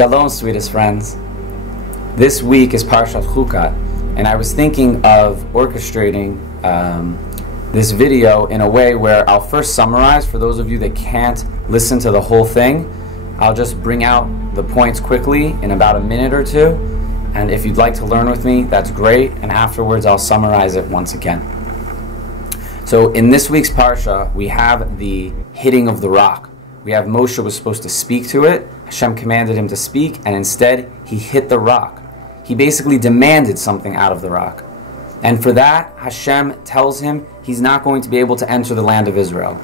Shalom, sweetest friends. This week is Parshat Chukat, and I was thinking of orchestrating this video in a way where I'll first summarize. For those of you that can't listen to the whole thing, I'll just bring out the points quickly in about a minute or two, and if you'd like to learn with me, that's great, and afterwards I'll summarize it once again. So in this week's Parsha, we have the hitting of the rock. We have Moshe was supposed to speak to it. Hashem commanded him to speak, and instead he hit the rock. He basically demanded something out of the rock. And for that, Hashem tells him he's not going to be able to enter the land of Israel.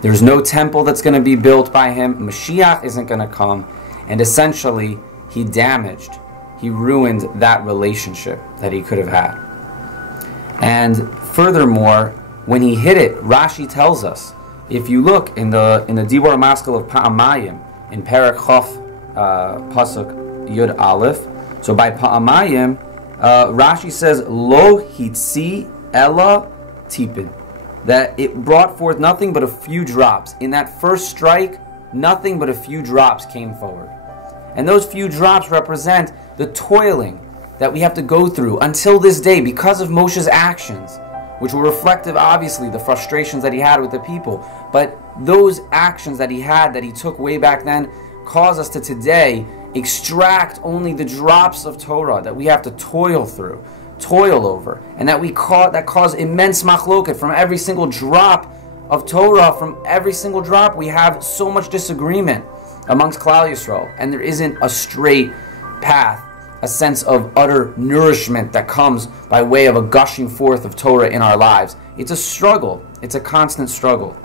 There's no temple that's going to be built by him. Mashiach isn't going to come. And essentially, he ruined that relationship that he could have had. And furthermore, when he hit it, Rashi tells us, if you look in the Dibur Maskal of Pa'amayim, in Perek Chof Pasuk Yud Aleph, so by Pa'amayim, Rashi says, Lo hitzi ella tipin, that it brought forth nothing but a few drops. In that first strike, nothing but a few drops came forward. And those few drops represent the toiling that we have to go through until this day because of Moshe's actions, which were reflective, obviously, the frustrations that he had with the people. But those actions that he had, that he took way back then, cause us to today extract only the drops of Torah that we have to toil through, toil over, and that cause immense machloket from every single drop of Torah. From every single drop, we have so much disagreement amongst Klal Yisrael, and there isn't a straight path, a sense of utter nourishment that comes by way of a gushing forth of Torah in our lives. It's a struggle. It's a constant struggle.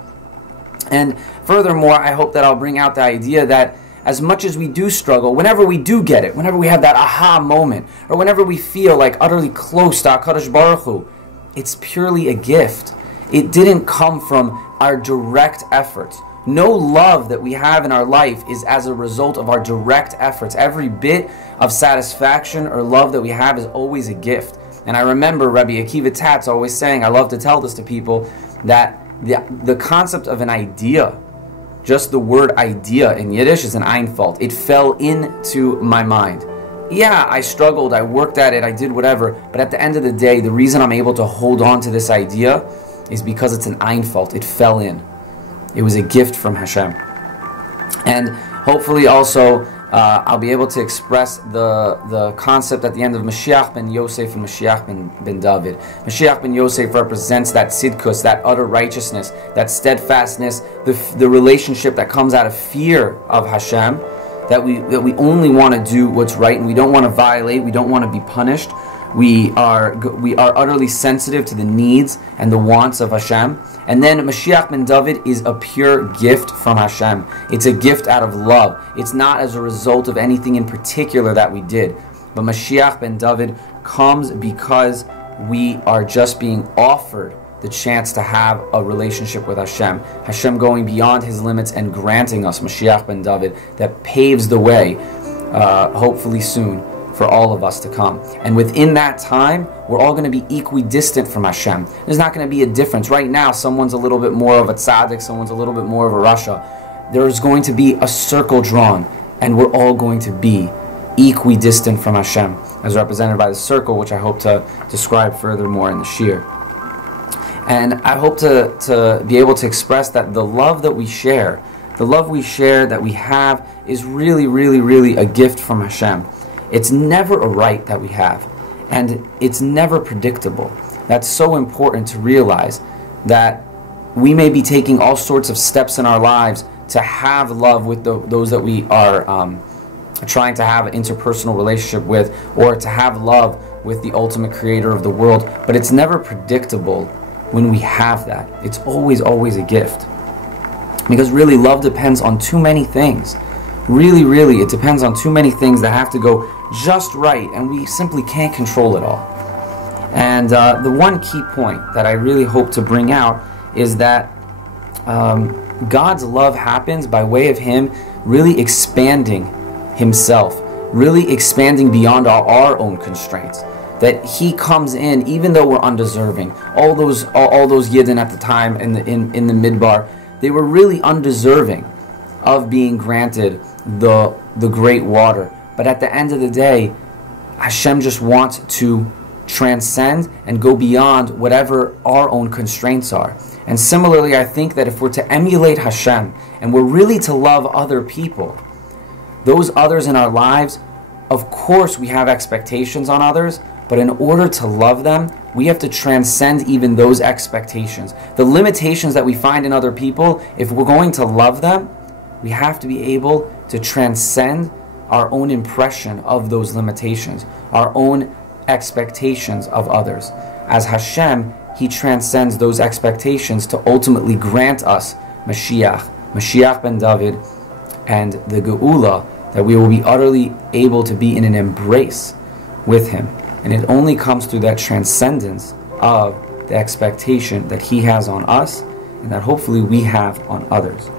And furthermore, I hope that I'll bring out the idea that as much as we do struggle, whenever we do get it, whenever we have that aha moment, or whenever we feel like utterly close to HaKadosh Baruch Hu, it's purely a gift. It didn't come from our direct efforts. No love that we have in our life is as a result of our direct efforts. Every bit of satisfaction or love that we have is always a gift. And I remember Rabbi Akiva Tatz always saying, I love to tell this to people, that the concept of an idea, just the word idea in Yiddish, is an Einfalt. It fell into my mind. Yeah, I struggled, I worked at it, I did whatever, but at the end of the day, the reason I'm able to hold on to this idea is because it's an Einfalt. It fell in. It was a gift from Hashem. And hopefully also I'll be able to express the concept at the end of Mashiach ben Yosef and Mashiach ben David. Mashiach ben Yosef represents that tzidkus, that utter righteousness, that steadfastness, the relationship that comes out of fear of Hashem, that we only want to do what's right and we don't want to violate, we don't want to be punished. We are utterly sensitive to the needs and the wants of Hashem. And then Mashiach ben David is a pure gift from Hashem. It's a gift out of love. It's not as a result of anything in particular that we did. But Mashiach ben David comes because we are just being offered the chance to have a relationship with Hashem. Hashem going beyond his limits and granting us Mashiach ben David that paves the way, hopefully soon, for all of us to come. And within that time, we're all going to be equidistant from Hashem. There's not going to be a difference. Right now, someone's a little bit more of a tzaddik, someone's a little bit more of a rasha. There's going to be a circle drawn, and we're all going to be equidistant from Hashem, as represented by the circle, which I hope to describe furthermore in the shir. And I hope to be able to express that the love that we share, that we have, is really, really, really a gift from Hashem. It's never a right that we have, and it's never predictable. That's so important to realize, that we may be taking all sorts of steps in our lives to have love with those that we are trying to have an interpersonal relationship with, or to have love with the ultimate creator of the world, but it's never predictable when we have that. It's always, always a gift. Because really, love depends on too many things. Really, really, it depends on too many things that have to go just right, and we simply can't control it all. And the one key point that I really hope to bring out is that God's love happens by way of Him really expanding Himself, really expanding beyond our own constraints. That He comes in, even though we're undeserving. All those Yidden at the time in the Midbar, they were really undeserving of being granted the great water. But at the end of the day, Hashem just wants to transcend and go beyond whatever our own constraints are. And similarly, I think that if we're to emulate Hashem and we're really to love other people, those others in our lives, of course we have expectations on others, but in order to love them, we have to transcend even those expectations. The limitations that we find in other people, if we're going to love them, we have to be able to transcend our own impression of those limitations, our own expectations of others. As Hashem, He transcends those expectations to ultimately grant us Mashiach ben David, and the Geula, that we will be utterly able to be in an embrace with Him. And it only comes through that transcendence of the expectation that He has on us and that hopefully we have on others.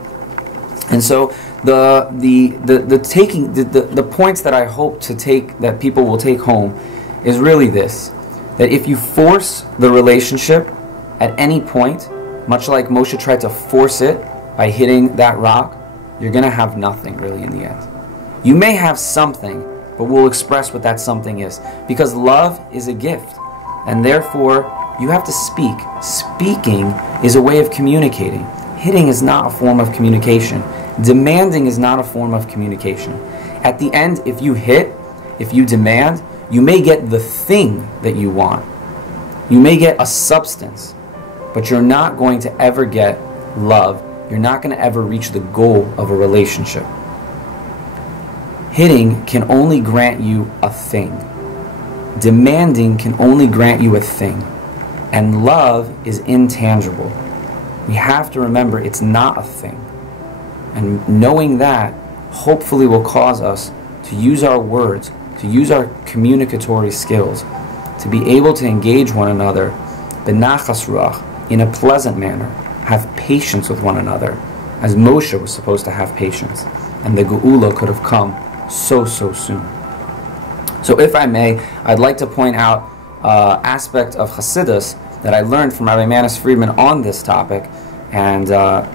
And so the points that I hope to take, that people will take home, is really this: that if you force the relationship at any point, much like Moshe tried to force it by hitting that rock, you're going to have nothing really in the end. You may have something, but we'll express what that something is. Because love is a gift, and therefore you have to speak. Speaking is a way of communicating. Hitting is not a form of communication. Demanding is not a form of communication. At the end, if you hit, if you demand, you may get the thing that you want. You may get a substance, but you're not going to ever get love. You're not going to ever reach the goal of a relationship. Hitting can only grant you a thing. Demanding can only grant you a thing. And love is intangible. We have to remember it's not a thing. And knowing that hopefully will cause us to use our words, to use our communicatory skills, to be able to engage one another benachas ruach, in a pleasant manner, have patience with one another, as Moshe was supposed to have patience. And the Geula could have come so soon. So if I may, I'd like to point out aspect of Chassidus that I learned from Rabbi Manis Friedman on this topic, and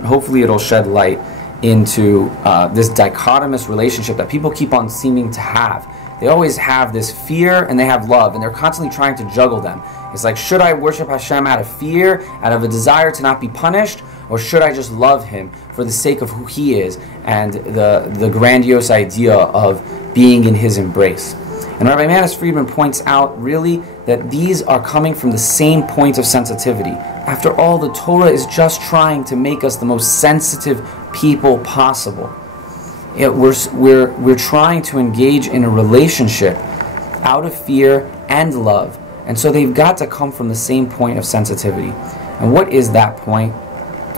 hopefully it'll shed light into this dichotomous relationship that people keep on seeming to have. They always have this fear and they have love, and they're constantly trying to juggle them. It's like, should I worship Hashem out of fear, out of a desire to not be punished, or should I just love Him for the sake of who He is and the grandiose idea of being in His embrace? And Rabbi Manis Friedman points out really that these are coming from the same point of sensitivity. After all, the Torah is just trying to make us the most sensitive people possible. We're trying to engage in a relationship out of fear and love. And so they've got to come from the same point of sensitivity. And what is that point?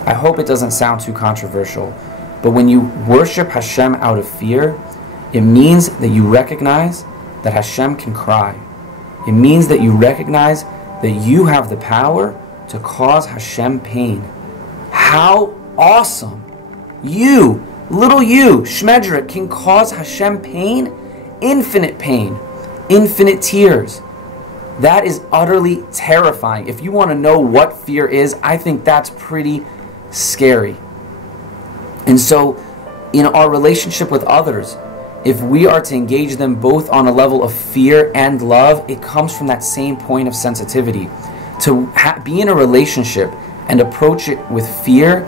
I hope it doesn't sound too controversial, but when you worship Hashem out of fear, it means that you recognize that Hashem can cry. It means that you recognize that you have the power to cause Hashem pain. How awesome! You, little you, Shmedrik, can cause Hashem pain, infinite tears. That is utterly terrifying. If you want to know what fear is, I think that's pretty scary. And so, in our relationship with others, if we are to engage them both on a level of fear and love, it comes from that same point of sensitivity. To be in a relationship and approach it with fear,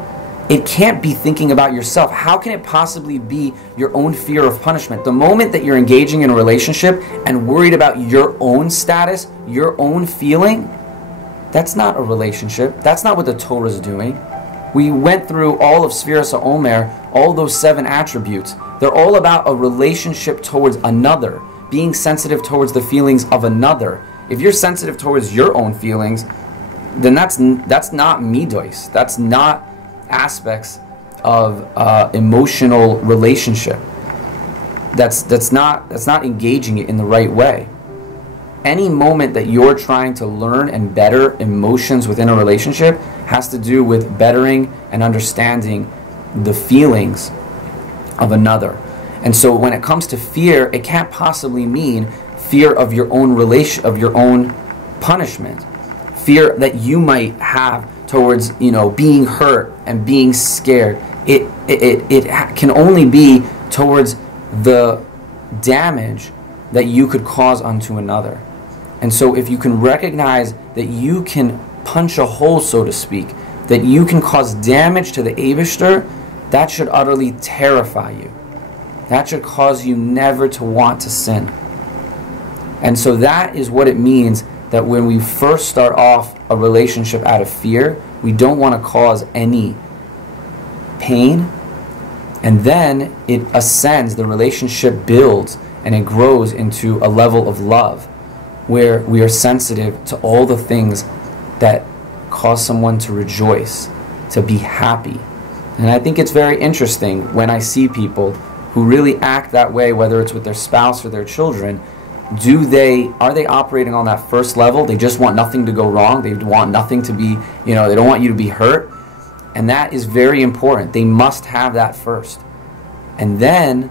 it can't be thinking about yourself. How can it possibly be your own fear of punishment? The moment that you're engaging in a relationship and worried about your own status, your own feeling, that's not a relationship. That's not what the Torah is doing. We went through all of Sfiras HaOmer, all those 7 attributes. They're all about a relationship towards another, being sensitive towards the feelings of another. If you're sensitive towards your own feelings, then that's not midos. That's not aspects of emotional relationship. That's not engaging it in the right way. Any moment that you're trying to learn and better emotions within a relationship has to do with bettering and understanding the feelings of another. And so when it comes to fear, it can't possibly mean fear of your own of your own punishment, fear that you might have towards being hurt and being scared. can only be towards the damage that you could cause unto another. And so if you can recognize that you can punch a hole, so to speak, that you can cause damage to the Eibishter, that should utterly terrify you. That should cause you never to want to sin. And so that is what it means that when we first start off a relationship out of fear, we don't want to cause any pain. And then it ascends, the relationship builds, and it grows into a level of love where we are sensitive to all the things that cause someone to rejoice, to be happy. And I think it's very interesting when I see people who really act that way, whether it's with their spouse or their children. Are they operating on that first level? They just want nothing to go wrong. They want nothing to be, they don't want you to be hurt. And that is very important. They must have that first. And then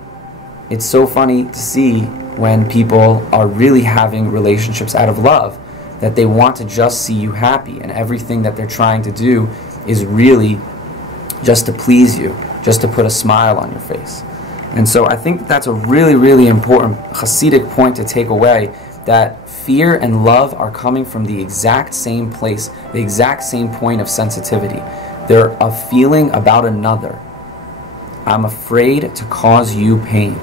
it's so funny to see when people are really having relationships out of love, that they want to just see you happy, and everything that they're trying to do is really just to please you, just to put a smile on your face. And so I think that's a really, really important Hasidic point to take away, that fear and love are coming from the exact same place, the exact same point of sensitivity. They're a feeling about another. I'm afraid to cause you pain,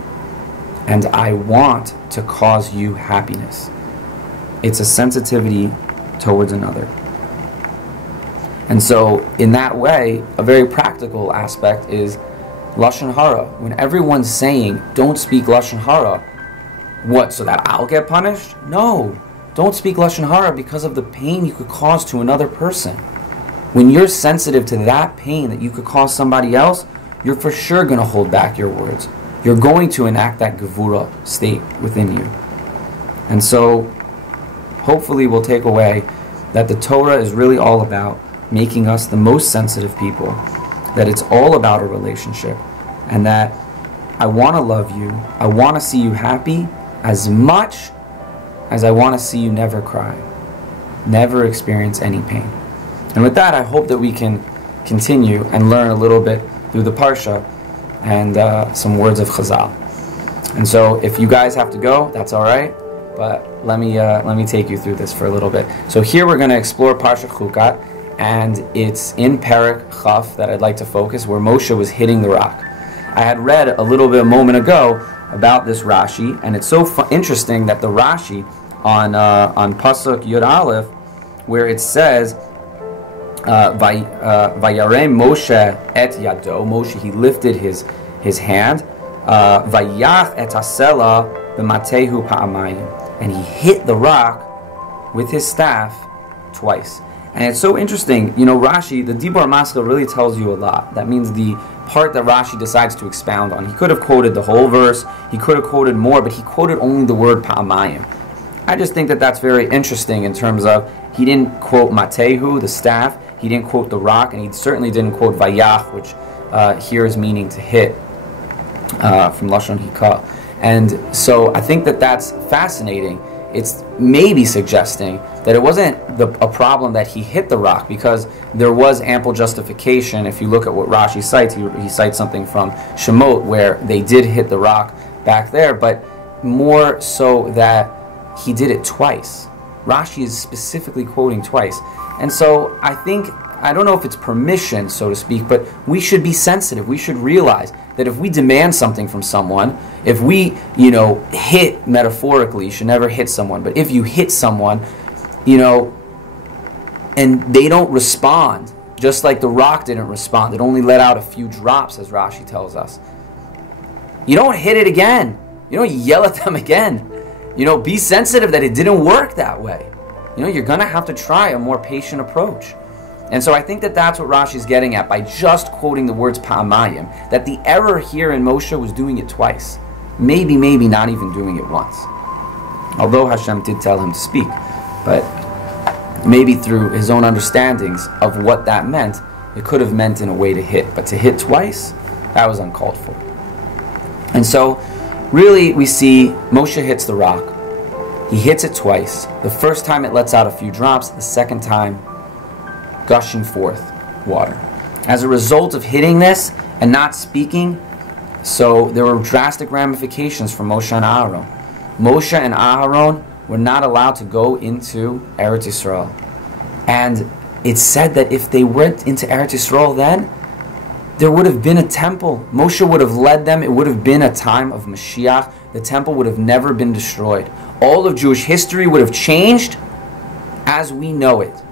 and I want to cause you happiness. It's a sensitivity towards another. And so in that way, a very practical aspect is Lashon Hara. When everyone's saying, don't speak Lashon Hara, what, so that I'll get punished? No, don't speak Lashon Hara because of the pain you could cause to another person. When you're sensitive to that pain that you could cause somebody else, you're for sure going to hold back your words. You're going to enact that Gevura state within you. And so, hopefully we'll take away that the Torah is really all about making us the most sensitive people, that it's all about a relationship, and that I want to love you, I want to see you happy as much as I want to see you never cry, never experience any pain. And with that, I hope that we can continue and learn a little bit through the Parsha and some words of Chazal. And so if you guys have to go, that's all right, but let me take you through this for a little bit. So here we're going to explore Parshat Chukat, and it's in Perek Chaf that I'd like to focus, where Moshe was hitting the rock. I had read a little bit a moment ago about this Rashi, and it's so interesting that the Rashi on Pasuk Yud Aleph, where it says, Vayarem Moshe et yado, Moshe, he lifted his hand, Vayach et hasela b'matehu pa'amayim, and he hit the rock with his staff twice. And it's so interesting, Rashi, the Dibur Maskil really tells you a lot. That means the part that Rashi decides to expound on. He could have quoted the whole verse, he could have quoted more, but he quoted only the word pa'amayim. I just think that that's very interesting in terms of, he didn't quote Matehu, the staff, he didn't quote the rock, and he certainly didn't quote Vayach, which here is meaning to hit, from Lashon Hikah. And so I think that that's fascinating. It's maybe suggesting that it wasn't a problem that he hit the rock, because there was ample justification. If you look at what Rashi cites, he cites something from Shemot where they did hit the rock back there, but more so that he did it twice. Rashi is specifically quoting twice. And so I don't know if it's permission, so to speak, but we should be sensitive. We should realize that if we demand something from someone, if we, hit metaphorically, you should never hit someone, but if you hit someone, and they don't respond, just like the rock didn't respond, it only let out a few drops, as Rashi tells us, you don't hit it again. You don't yell at them again. Be sensitive that it didn't work that way. You're going to have to try a more patient approach. And so I think that that's what Rashi's getting at by just quoting the words pa'amayim, that the error here in Moshe was doing it twice. Maybe not even doing it once. Although Hashem did tell him to speak. But maybe through his own understandings of what that meant, it could have meant in a way to hit. But to hit twice, that was uncalled for. And so, really, we see Moshe hits the rock. He hits it twice. The first time it lets out a few drops. The second time, gushing forth water. As a result of hitting this and not speaking. So there were drastic ramifications for Moshe and Aaron. Moshe and Aaron were not allowed to go into Eretz Yisrael. And it's said that if they went into Eretz Yisrael then, there would have been a temple. Moshe would have led them. It would have been a time of Mashiach. The temple would have never been destroyed. All of Jewish history would have changed as we know it.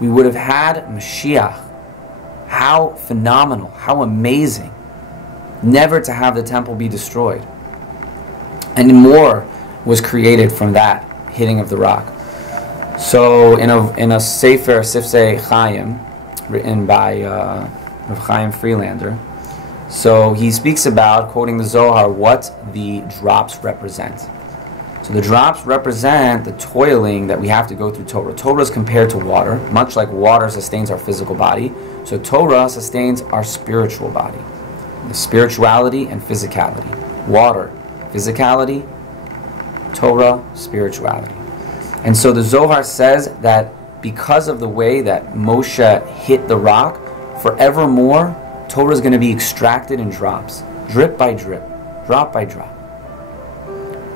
We would have had Mashiach. How phenomenal, how amazing. Never to have the temple be destroyed. And more was created from that hitting of the rock. So in a Sefer Sifsei Chaim, written by Rav Chaim Freelander, so he speaks about, quoting the Zohar, what the drops represent. So the drops represent the toiling that we have to go through Torah. Torah is compared to water, much like water sustains our physical body. So Torah sustains our spiritual body. The spirituality and physicality. Water, physicality. Torah, spirituality. And so the Zohar says that because of the way that Moshe hit the rock, forevermore, Torah is going to be extracted in drops, drip by drip, drop by drop.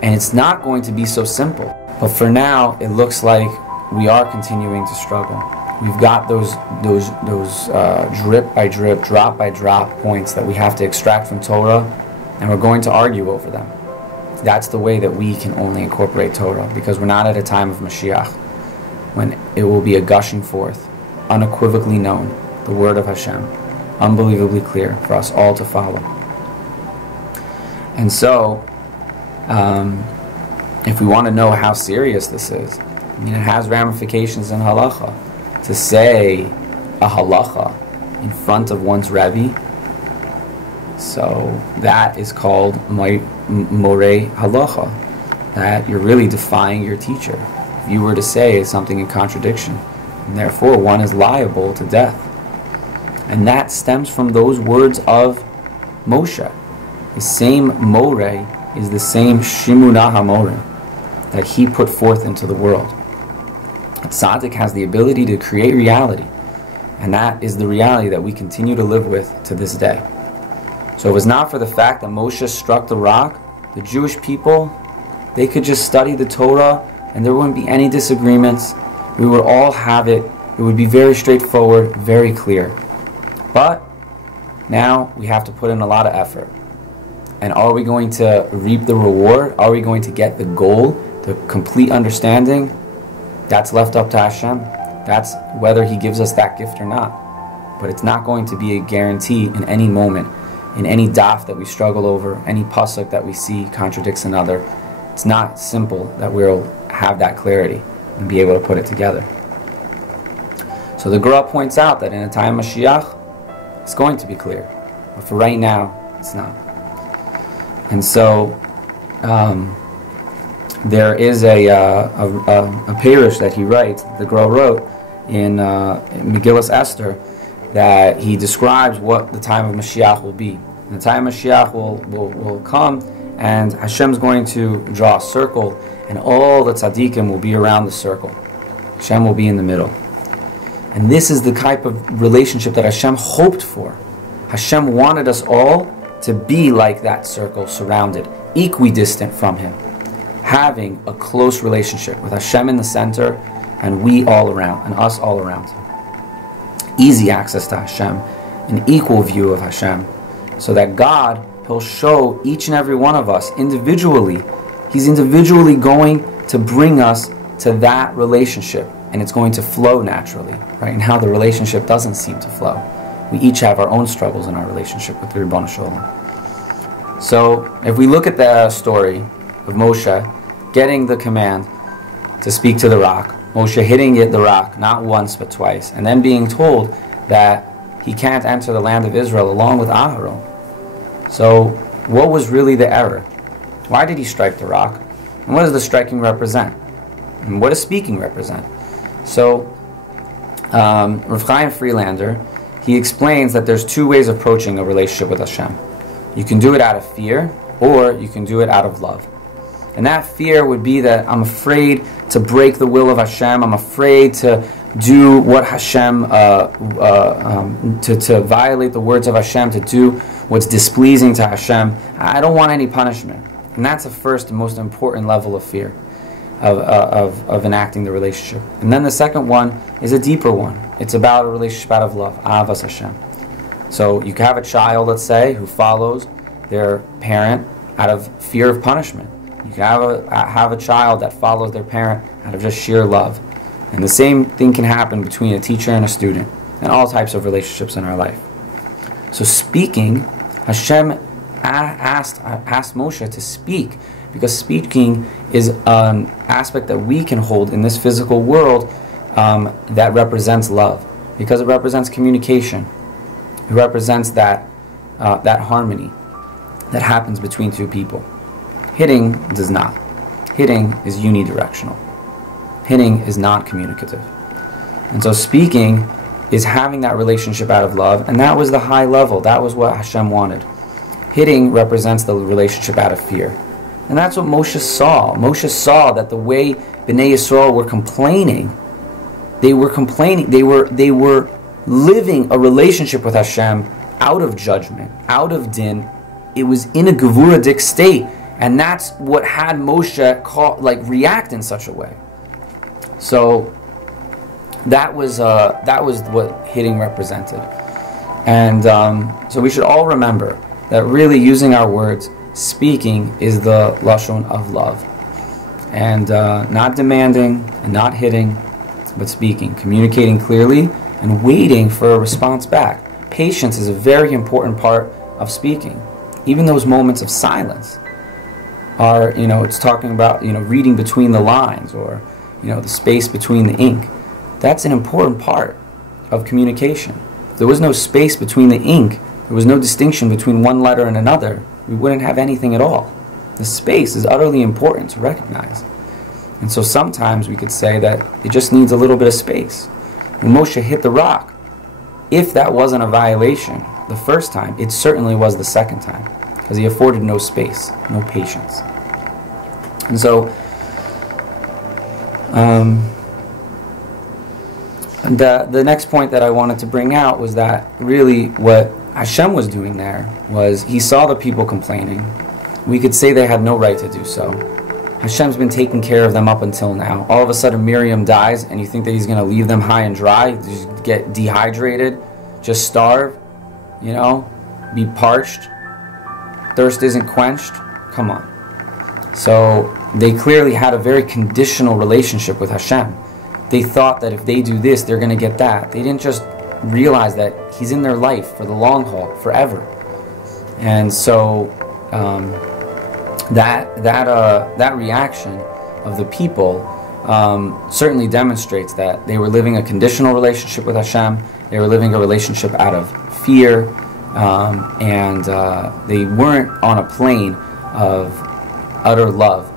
And it's not going to be so simple. But for now, it looks like we are continuing to struggle. We've got those drip by drip, drop by drop points that we have to extract from Torah, and we're going to argue over them. That's the way that we can only incorporate Torah, because we're not at a time of Mashiach, when it will be a gushing forth, unequivocally known, the word of Hashem, unbelievably clear for us all to follow. And so, if we want to know how serious this is, I mean, it has ramifications in halacha. To say a halacha in front of one's Rebbe, so that is called morei halacha, that you're really defying your teacher. If you were to say something in contradiction, and therefore one is liable to death. And that stems from those words of Moshe. The same morei is the same shimunah hamoreh that he put forth into the world. A tzaddik has the ability to create reality, and that is the reality that we continue to live with to this day. So if it was not for the fact that Moshe struck the rock, the Jewish people, they could just study the Torah and there wouldn't be any disagreements. We would all have it. It would be very straightforward, very clear. But now we have to put in a lot of effort. And are we going to reap the reward? Are we going to get the goal, the complete understanding? That's left up to Hashem. That's whether He gives us that gift or not. But it's not going to be a guarantee in any moment, in any daf that we struggle over, any pasuk that we see contradicts another. It's not simple that we'll have that clarity and be able to put it together. So the Gra points out that in a time of Mashiach, it's going to be clear. But for right now, it's not. And so, there is a parish that he writes, the Gra wrote, in Megillas Esther, that he describes what the time of Mashiach will be. And the time of Mashiach will come, and Hashem's going to draw a circle, and all the tzaddikim will be around the circle. Hashem will be in the middle. And this is the type of relationship that Hashem hoped for. Hashem wanted us all to be like that circle, surrounded, equidistant from Him, having a close relationship with Hashem in the center, and we all around, and us all around. Easy access to Hashem, an equal view of Hashem, so that God, He'll show each and every one of us individually. He's individually going to bring us to that relationship, and it's going to flow naturally. Right now, the relationship doesn't seem to flow. We each have our own struggles in our relationship with the Ribbon Shalom. So, if we look at the story of Moshe getting the command to speak to the rock, Moshe hitting the rock not once but twice, and then being told that he can't enter the land of Israel along with Aharon. So, what was really the error? Why did he strike the rock? And what does the striking represent? And what does speaking represent? So, Rav Chaim Freelander, he explains that there's two ways of approaching a relationship with Hashem. You can do it out of fear, or you can do it out of love. And that fear would be that I'm afraid to break the will of Hashem. I'm afraid to do what Hashem, to violate the words of Hashem, to do what's displeasing to Hashem. I don't want any punishment. And that's the first and most important level of fear of enacting the relationship. And then the second one is a deeper one. It's about a relationship out of love, Ahavas Hashem. So you can have a child, let's say, who follows their parent out of fear of punishment. You can have a child that follows their parent out of just sheer love. And the same thing can happen between a teacher and a student, and all types of relationships in our life. So speaking, Hashem asked Moshe to speak, because speaking is an aspect that we can hold in this physical world that represents love, because it represents communication. It represents that harmony that happens between two people. Hitting does not. Hitting is unidirectional. Hitting is not communicative. And so speaking is having that relationship out of love, and that was the high level. That was what Hashem wanted. Hitting represents the relationship out of fear. And that's what Moshe saw. Moshe saw that the way Bnei Yisrael were complaining, they were living a relationship with Hashem out of judgment, out of din. It was in a gevuradik state, and that's what had Moshe react in such a way. So that was what hitting represented. And so we should all remember that really using our words, speaking, is the lashon of love. And not demanding and not hitting, but speaking, communicating clearly and waiting for a response back. Patience is a very important part of speaking. Even those moments of silence are, it's talking about, reading between the lines, or, the space between the ink. That's an important part of communication. If there was no space between the ink, there was no distinction between one letter and another, we wouldn't have anything at all. The space is utterly important to recognize. And so sometimes we could say that it just needs a little bit of space. When Moshe hit the rock, if that wasn't a violation the first time, it certainly was the second time, because he afforded no space, no patience. And so the next point that I wanted to bring out was that really what Hashem was doing there was he saw the people complaining. We could say they had no right to do so. Hashem's been taking care of them up until now. All of a sudden Miriam dies, and you think that he's going to leave them high and dry, just get dehydrated, just starve, be parched, thirst isn't quenched? Come on. So they clearly had a very conditional relationship with Hashem. They thought that if they do this, they're going to get that. They didn't just realize that he's in their life for the long haul, forever. And so that reaction of the people certainly demonstrates that they were living a conditional relationship with Hashem. They were living a relationship out of fear, and they weren't on a plane of utter love.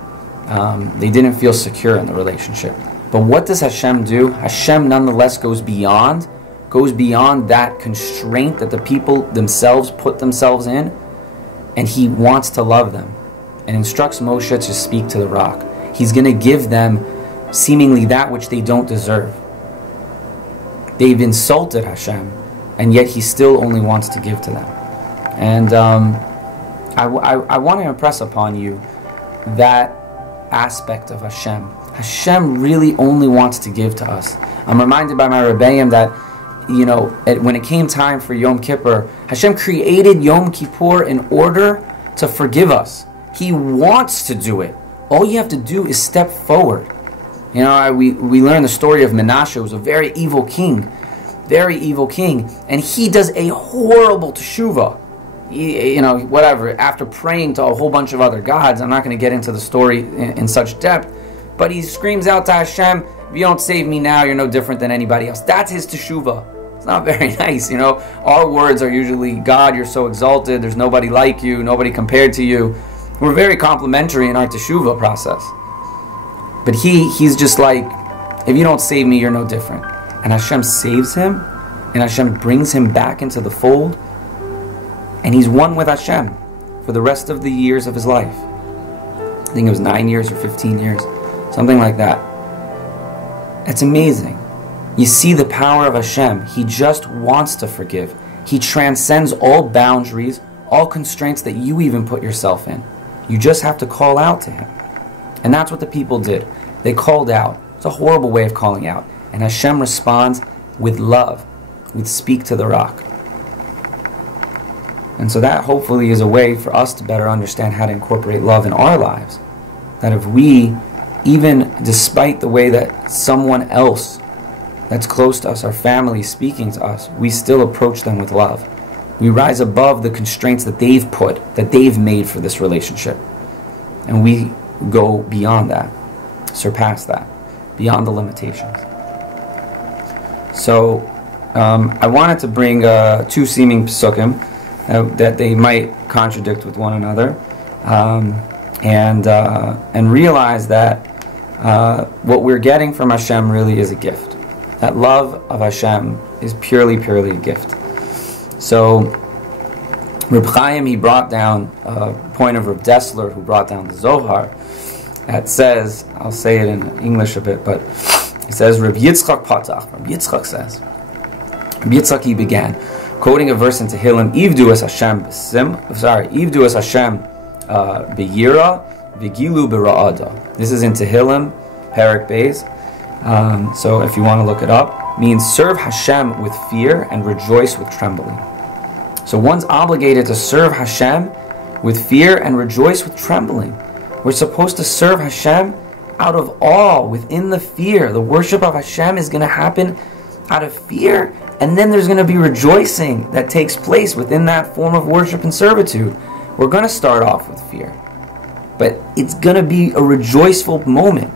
They didn't feel secure in the relationship. But what does Hashem do? Hashem nonetheless goes beyond that constraint that the people themselves put themselves in, and he wants to love them and instructs Moshe to speak to the rock. He's going to give them seemingly that which they don't deserve. They've insulted Hashem, and yet he still only wants to give to them. And I want to impress upon you that aspect of Hashem. Hashem really only wants to give to us. I'm reminded by my Rebbeim that, when it came time for Yom Kippur, Hashem created Yom Kippur in order to forgive us. He wants to do it. All you have to do is step forward. We learn the story of Menashe, who was a very evil king, and he does a horrible teshuvah. After praying to a whole bunch of other gods. I'm not going to get into the story in such depth, but he screams out to Hashem, if you don't save me now, you're no different than anybody else. That's his teshuvah. It's not very nice, Our words are usually, God, you're so exalted, there's nobody like you, nobody compared to you. We're very complimentary in our teshuvah process. But he's just like, if you don't save me, you're no different. And Hashem saves him, and Hashem brings him back into the fold, and he's one with Hashem for the rest of the years of his life. I think it was 9 years or 15 years, something like that. It's amazing. You see the power of Hashem. He just wants to forgive. He transcends all boundaries, all constraints that you even put yourself in. You just have to call out to Him. And that's what the people did. They called out. It's a horrible way of calling out. And Hashem responds with love, with speak to the rock. And so that hopefully is a way for us to better understand how to incorporate love in our lives. That if we, even despite the way that someone else that's close to us, our family, speaking to us, we still approach them with love. We rise above the constraints that they've put, that they've made for this relationship. And we go beyond that, surpass that, beyond the limitations. So I wanted to bring two seeming psukim that they might contradict with one another, and realize that what we're getting from Hashem really is a gift. That love of Hashem is purely a gift. So Reb Chaim, he brought down a point of Reb Dessler, who brought down the Zohar, that says, I'll say it in English a bit, but it says, Reb Yitzchak Patach, Reb Yitzchak says, Reb Yitzchak, he began, quoting a verse in Tehillim, Ivdu es Hashem Ivdu es Hashem b'yira v'gilu b'ra'ada. This is in Tehillim, Perek Beis. So if you want to look it up, means serve Hashem with fear and rejoice with trembling. So one's obligated to serve Hashem with fear and rejoice with trembling. We're supposed to serve Hashem out of awe, within the fear. The worship of Hashem is going to happen out of fear, and then there's going to be rejoicing that takes place within that form of worship and servitude. We're going to start off with fear, but it's going to be a rejoiceful moment.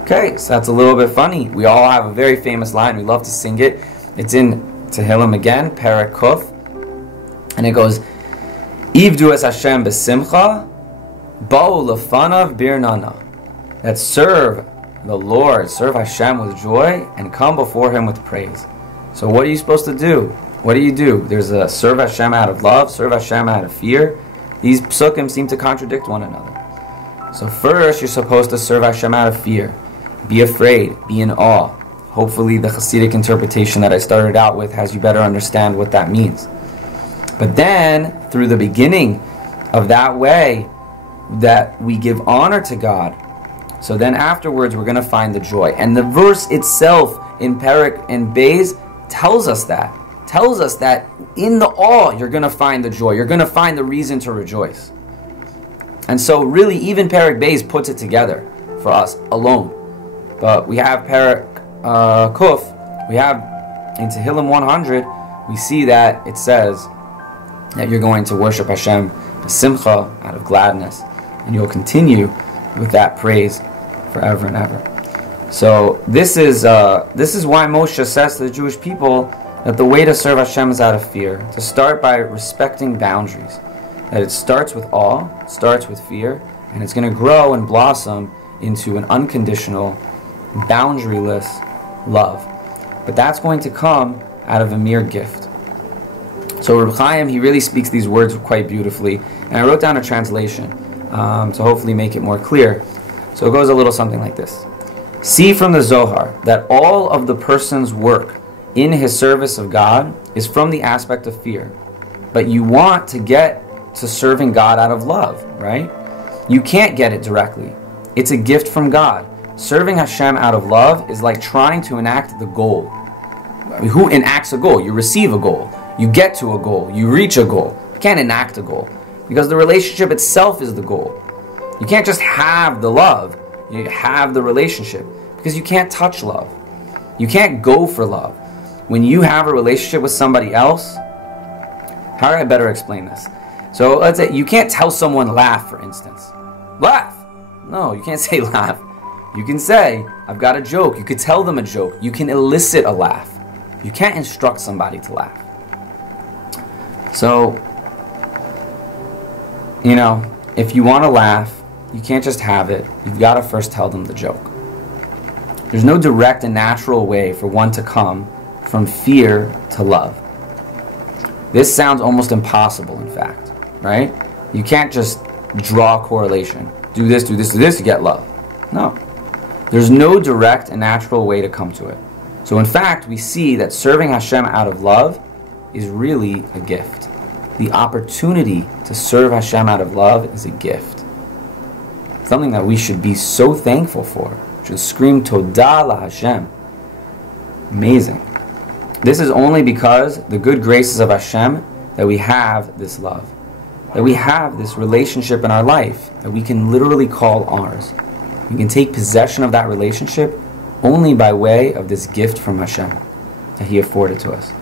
Okay, so that's a little bit funny. We all have a very famous line. We love to sing it. It's in Tehillim again, Perek Kuf, and it goes, Ivdu es Hashem b'simcha, ba'u lefanav birnana. That serve the Lord, serve Hashem with joy, and come before Him with praise. So what are you supposed to do? What do? There's a serve Hashem out of love, serve Hashem out of fear. These psukim seem to contradict one another. So first, you're supposed to serve Hashem out of fear. Be afraid, be in awe. Hopefully the Hasidic interpretation that I started out with has you better understand what that means. But then, through the beginning of that way, that we give honor to God, so then afterwards we're going to find the joy. And the verse itself in Perek and Beis tells us that. Tells us that in the awe you're going to find the joy. You're going to find the reason to rejoice. And so really even Perek Beis puts it together for us alone. But we have Perek Kuf, we have in Tehillim 100, we see that it says that you're going to worship Hashem simcha, out of gladness, and you'll continue with that praise forever and ever. So this is why Moshe says to the Jewish people that the way to serve Hashem is out of fear, to start by respecting boundaries, that it starts with awe, starts with fear, and it's going to grow and blossom into an unconditional, boundaryless love. But that's going to come out of a mere gift. So Reb Chaim, he really speaks these words quite beautifully, and I wrote down a translation to hopefully make it more clear. So it goes a little something like this. See from the Zohar that all of the person's work in his service of God is from the aspect of fear. But you want to get to serving God out of love, right? You can't get it directly. It's a gift from God. Serving Hashem out of love is like trying to enact the goal. I mean, who enacts a goal? You receive a goal. You get to a goal. You reach a goal. You can't enact a goal, because the relationship itself is the goal. You can't just have the love. You have the relationship, because you can't touch love. You can't go for love. When you have a relationship with somebody else, how do I better explain this? So let's say you can't tell someone laugh, for instance. Laugh! No, you can't say laugh. You can say, I've got a joke. You could tell them a joke. You can elicit a laugh. You can't instruct somebody to laugh. So, you know, if you want to laugh, you can't just have it. You've got to first tell them the joke. There's no direct and natural way for one to come from fear to love. This sounds almost impossible, in fact, right? You can't just draw a correlation. Do this, do this, do this, you get love. No. There's no direct and natural way to come to it. So in fact, we see that serving Hashem out of love is really a gift. The opportunity to serve Hashem out of love is a gift. Something that we should be so thankful for. We should scream Todah la Hashem. Amazing. This is only because the good graces of Hashem that we have this love. That we have this relationship in our life that we can literally call ours. We can take possession of that relationship only by way of this gift from Hashem that He afforded to us.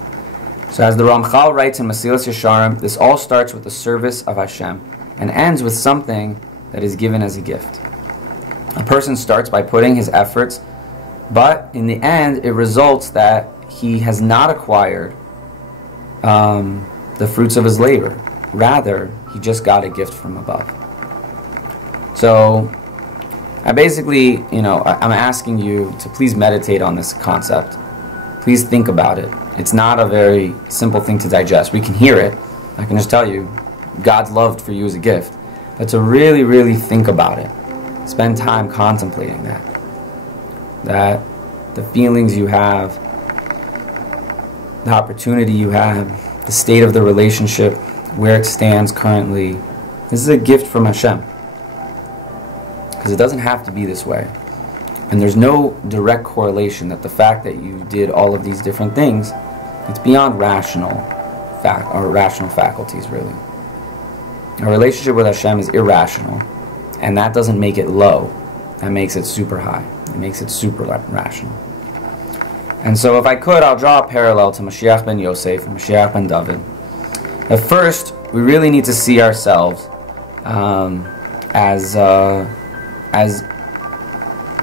So as the Ramchal writes in Masilas Yesharim, this all starts with the service of Hashem and ends with something that is given as a gift. A person starts by putting his efforts, but in the end it results that he has not acquired the fruits of his labor. Rather, he just got a gift from above. So I basically, I'm asking you to please meditate on this concept. Please think about it. It's not a very simple thing to digest. We can hear it. I can just tell you, God's love for you is a gift. But to really, really think about it. Spend time contemplating that. That the feelings you have, the opportunity you have, the state of the relationship, where it stands currently, this is a gift from Hashem. Because it doesn't have to be this way. And there's no direct correlation that the fact that you did all of these different things, it's beyond rational faculties, really. Our relationship with Hashem is irrational, and that doesn't make it low. That makes it super high. It makes it super rational. And so if I could, I'll draw a parallel to Mashiach ben Yosef and Mashiach ben David. At first, we really need to see ourselves as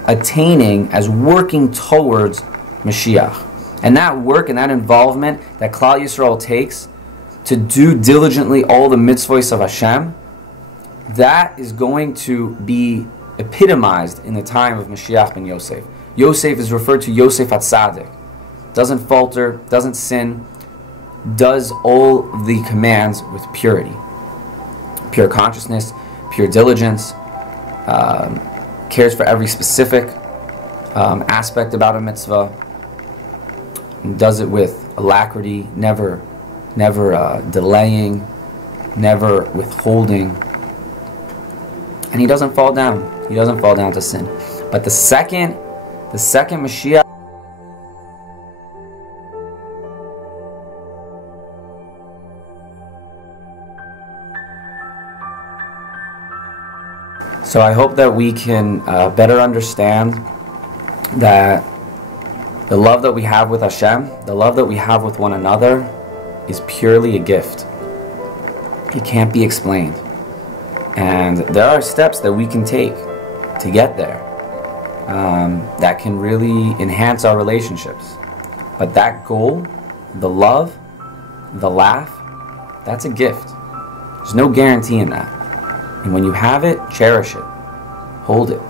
attaining, as working towards Mashiach. And that work and that involvement that Klal Yisrael takes to do diligently all the mitzvahs of Hashem, that is going to be epitomized in the time of Mashiach ben Yosef. Yosef is referred to Yosef HaTzadik. Doesn't falter, doesn't sin, does all the commands with purity. Pure consciousness, pure diligence, cares for every specific aspect about a mitzvah, and does it with alacrity, never delaying, never withholding. And he doesn't fall down. He doesn't fall down to sin. But the second Mashiach, so I hope that we can better understand that the love that we have with Hashem, the love that we have with one another, is purely a gift. It can't be explained. And there are steps that we can take to get there that can really enhance our relationships. But that goal, the love, the laugh, that's a gift. There's no guarantee in that. And when you have it, cherish it. Hold it.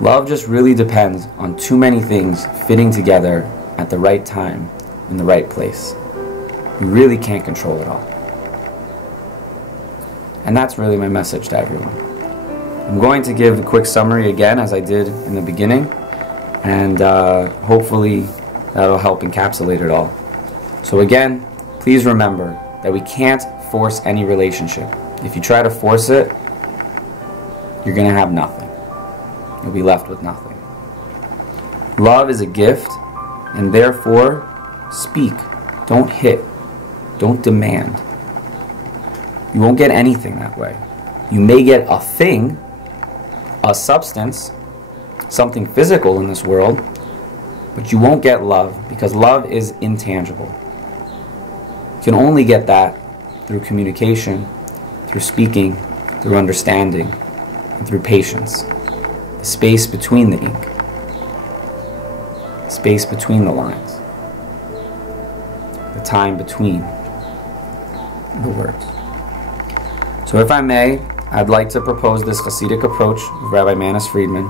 Love just really depends on too many things fitting together at the right time, in the right place. You really can't control it all. And that's really my message to everyone. I'm going to give a quick summary again, as I did in the beginning, and hopefully that'll help encapsulate it all. So again, please remember that we can't force any relationship. If you try to force it, you're going to have nothing. You'll be left with nothing. Love is a gift, and therefore, speak. Don't hit. Don't demand. You won't get anything that way. You may get a thing, a substance, something physical in this world, but you won't get love, because love is intangible. You can only get that through communication, through speaking, through understanding, and through patience. The space between the ink. The space between the lines. The time between the words. So if I may, I'd like to propose this Hasidic approach of Rabbi Manis Friedman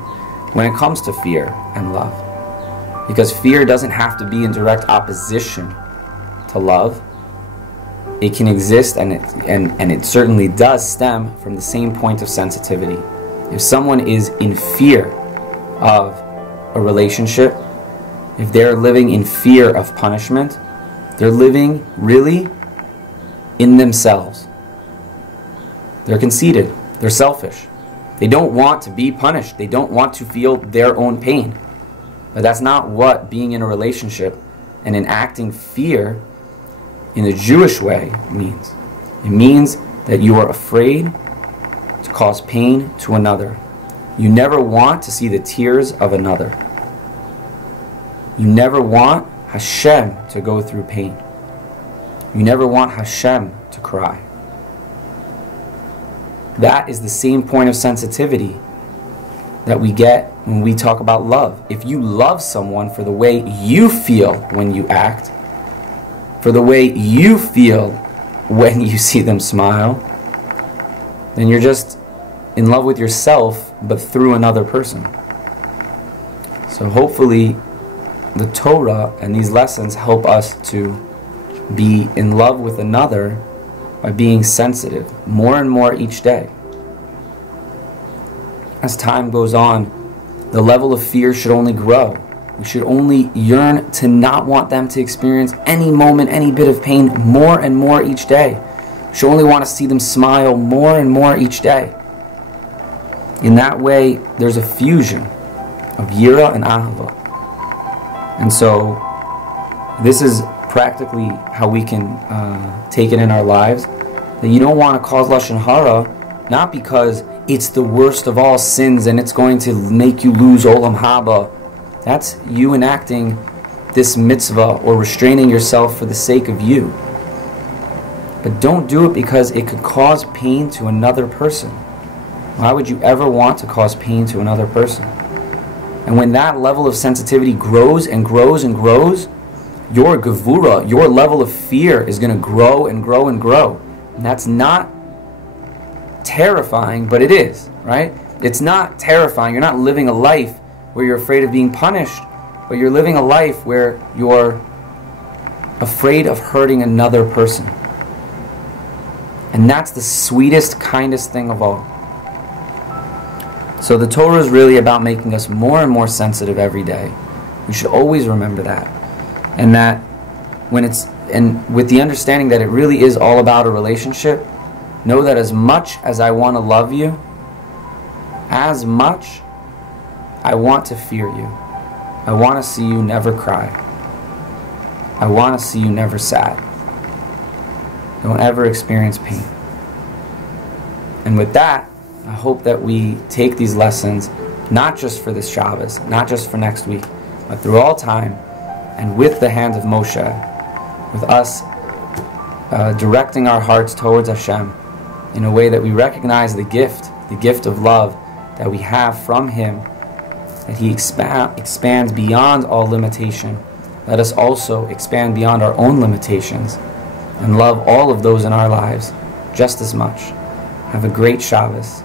when it comes to fear and love. Because fear doesn't have to be in direct opposition to love. It can exist, and it certainly does stem from the same point of sensitivity. If someone is in fear of a relationship, if they're living in fear of punishment, they're living really in themselves. They're conceited. They're selfish. They don't want to be punished. They don't want to feel their own pain. But that's not what being in a relationship and enacting fear in the Jewish way means. It means that you are afraid to cause pain to another. You never want to see the tears of another. You never want Hashem to go through pain. You never want Hashem to cry. That is the same point of sensitivity that we get when we talk about love. If you love someone for the way you feel when you act, for the way you feel when you see them smile, then you're just in love with yourself, but through another person. So hopefully the Torah and these lessons help us to be in love with another by being sensitive more and more each day. As time goes on, the level of fear should only grow. We should only yearn to not want them to experience any moment, any bit of pain more and more each day. We should only want to see them smile more and more each day. In that way, there's a fusion of Yira and Ahava. And so, this is practically how we can take it in our lives. That you don't want to cause Lashon Hara, not because it's the worst of all sins and it's going to make you lose Olam Haba. That's you enacting this mitzvah or restraining yourself for the sake of you. But don't do it because it could cause pain to another person. Why would you ever want to cause pain to another person? And when that level of sensitivity grows and grows and grows, your gevura, your level of fear is going to grow and grow and grow. And that's not terrifying, but it is, right? It's not terrifying. You're not living a life where you're afraid of being punished, but you're living a life where you're afraid of hurting another person. And that's the sweetest, kindest thing of all. So the Torah is really about making us more and more sensitive every day. We should always remember that. And that when it's, and with the understanding that it really is all about a relationship, know that as much as I want to love you, as much I want to fear you. I want to see you never cry. I want to see you never sad. Don't ever experience pain. And with that, I hope that we take these lessons, not just for this Shabbos, not just for next week, but through all time, and with the hand of Moshe, with us directing our hearts towards Hashem in a way that we recognize the gift of love that we have from Him, that He expands beyond all limitation. Let us also expand beyond our own limitations and love all of those in our lives just as much. Have a great Shabbos.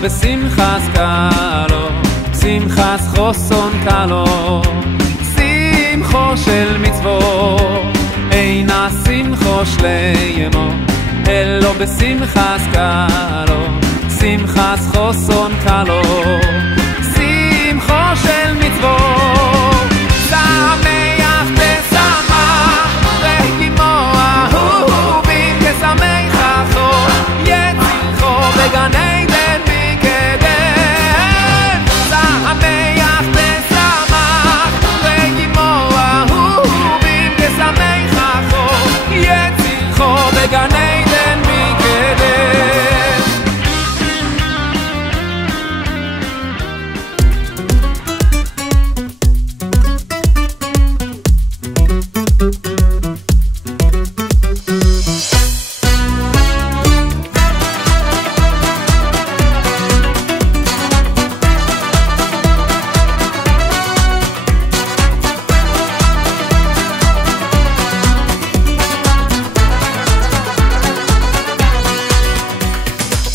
בשמחס קלו, שמחס חוסון קלו, שמחו של מצוות, אינה שמחו שליימו, אלו בשמחס קלו, שמחס חוסון קלו, שמחו של מצוות, שמח תשמח, רקימו אהובים כשמח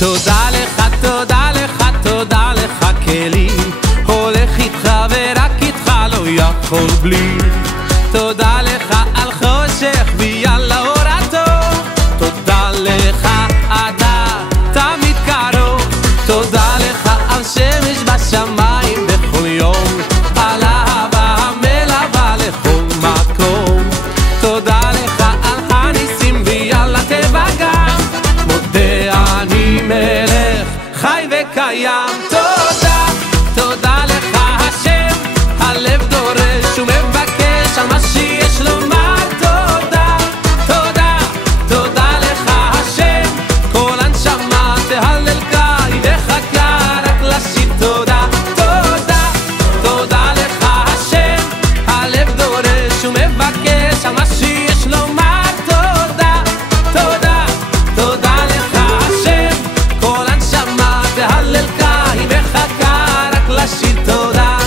תודה לך, תודה לך, תודה לך כלי הולך איתך ורק איתך לא יכול בלי תודה לך על חושך ויאללה אור הטוב תודה לך אתה תמיד קרוב תודה לך על שמש בשמיים בכל יום על אהבה המלווה לכל מקום תודה לך על הניסים ויאללה טבע גם מודה אני מלך חי וקיים תודה תודה לך השם הלב דורש ומבקש על מה שיש לומר תודה תודה תודה לך השם כל הנשמה תהלל קי וחכה רק לשיר תודה תודה תודה לך השם הלב דורש ומבקש על מה שיש לומר תודה תודה תודה לך השם כל הנשמה תהלל קי וחכה רק לשיר תודה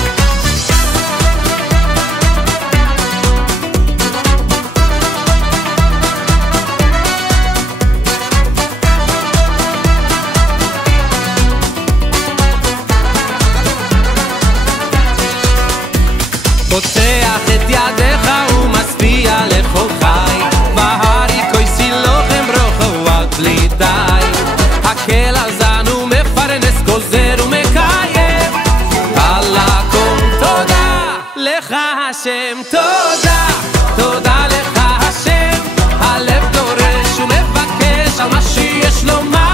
פותח את ידיך ומשפיע לכל חי בהרי כויסי לוחם רוחו עד בלי די הקל הזן ומפרנס גוזר ומקיים על הכל תודה לך השם תודה תודה לך השם הלב דורש ומבקש על מה שיש לומר